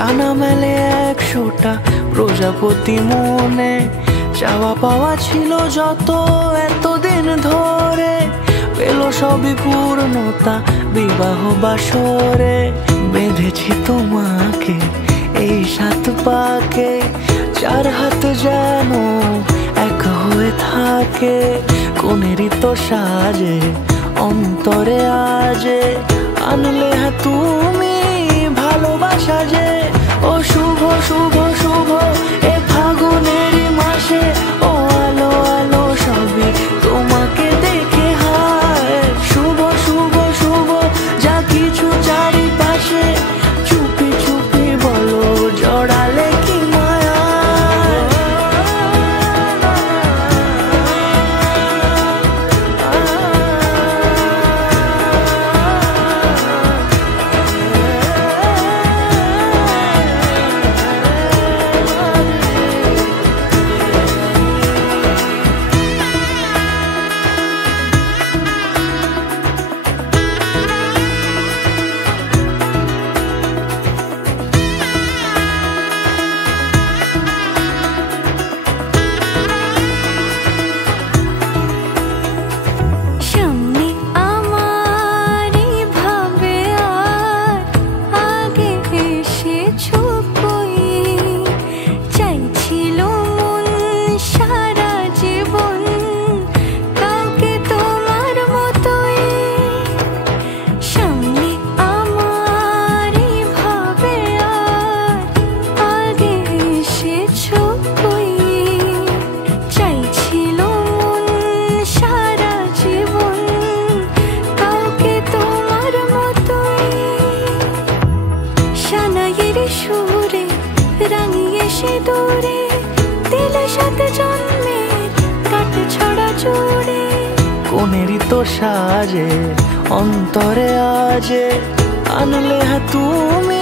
ডানা মেলে 100টা প্রজাপতি মনে, চাওয়া পাওয়া ছিল যত এতদিন ধরে, পেল সবই পূর্ণতা বিবাহ বাসরে। বেঁধেছি তোমাকে এই 7 পাকে, 4 হাত যেন এক হয়ে থাকে। কোনেরই তো সাজে অন্তরে আজে, আনলে হ্যাঁ তুমি ভালোবাসা যে। ও শুভ শুভ শুভ এ ফাগুনেরই মাসে, ও আলো আলো সবই তোমাকে দেখে হায়। শুভ শুভ শুভ যা কিছু চারিপাশে, চুপি চুপি বলো জড়ালে কি মায়া। সুরে রাঙিয়ে সে দূরে, দিলে 7 জন্মের কাট ছড়া জুড়ে। কোনেরই তো সাজে অন্তরে আজে, আনলে হ্যাঁ তুমি